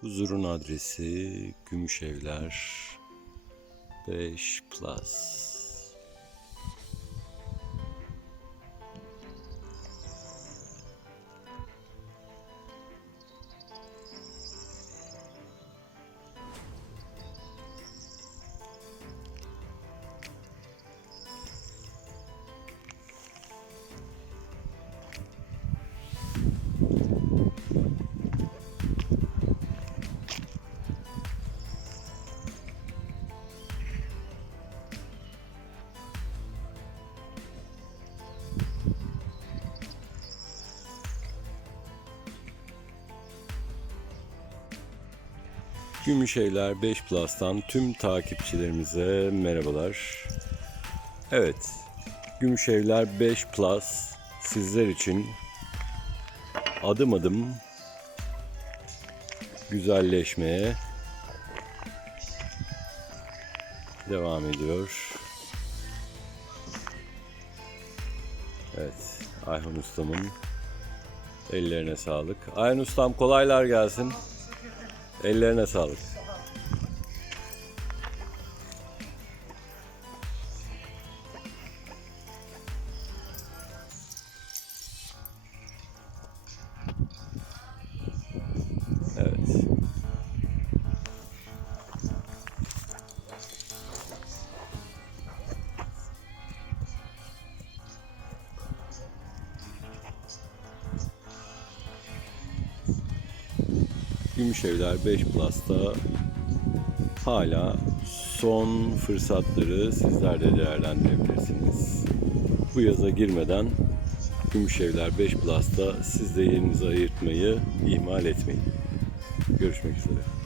Huzurun adresi Gümüşevler 5 Plus. Gümüşevler 5 Plus'tan tüm takipçilerimize merhabalar. Evet, Gümüşevler 5 Plus sizler için adım adım güzelleşmeye devam ediyor. Evet, Ayhan Ustam'ın ellerine sağlık. Ayhan Ustam kolaylar gelsin. Ellerine sağlık. Gümüşevler 5 Plus'ta hala son fırsatları sizler de değerlendirebilirsiniz. Bu yaza girmeden Gümüşevler 5 Plus'ta siz de yerinizi ayırtmayı ihmal etmeyin. Görüşmek üzere.